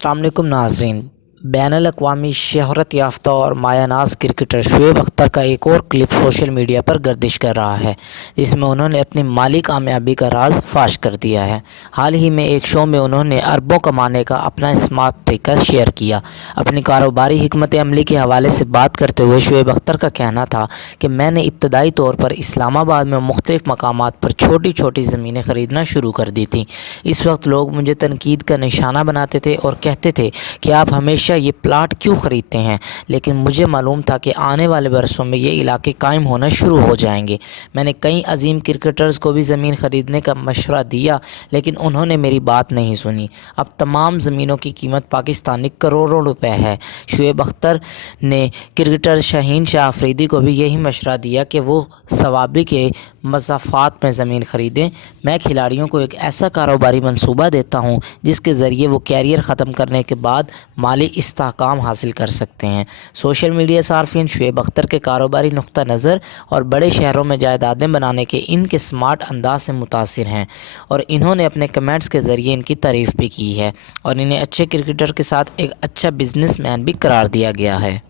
अस्सलाम वालेकुम नाज़रीन। बैनुल-अक़वामी शहरत याफ्ता और माया नाज़ क्रिकेटर शुएब अख्तर का एक और क्लिप सोशल मीडिया पर गर्दिश कर रहा है, जिसमें उन्होंने अपनी माली कामयाबी का राज फाश कर दिया है। हाल ही में एक शो में उन्होंने अरबों कमाने का अपना स्मार्ट तरीका शेयर किया। अपनी कारोबारी हिकमत अमली के हवाले से बात करते हुए शुएब अख्तर का कहना था कि मैंने इब्तदाई तौर पर इस्लामाबाद में मुख्तलिफ़ मकामात पर छोटी छोटी ज़मीनें ख़रीदना शुरू कर दी थी। इस वक्त लोग मुझे तनकीद का निशाना बनाते थे और कहते थे कि आप हमेशा ये प्लाट क्यों ख़रीदते हैं, लेकिन मुझे मालूम था कि आने वाले बरसों में ये इलाके कायम होना शुरू हो जाएंगे। मैंने कई अजीम क्रिकेटर्स को भी ज़मीन ख़रीदने का मशवरा दिया, लेकिन उन्होंने मेरी बात नहीं सुनी। अब तमाम ज़मीनों की कीमत पाकिस्तानी करोड़ों रुपए है। शुएब अख्तर ने क्रिकेटर शाहीन शाह अफरीदी को भी यही मशवरा दिया कि वो सवाबी के मसाफ़ात में ज़मीन ख़रीदें। मैं खिलाड़ियों को एक ऐसा कारोबारी मंसूबा देता हूँ जिसके ज़रिए वो कैरियर ख़त्म करने के बाद माली इस्तेहकाम हासिल कर सकते हैं। सोशल मीडिया सार्फिन शुएब अख्तर के कारोबारी नुक्ता नज़र और बड़े शहरों में जायदादें बनाने के इनके स्मार्ट अंदाज से मुतासिर हैं और इन्होंने अपने कमेंट्स के ज़रिए इनकी तारीफ़ भी की है और इन्हें अच्छे क्रिकेटर के साथ एक अच्छा बिजनेसमैन भी करार दिया गया है।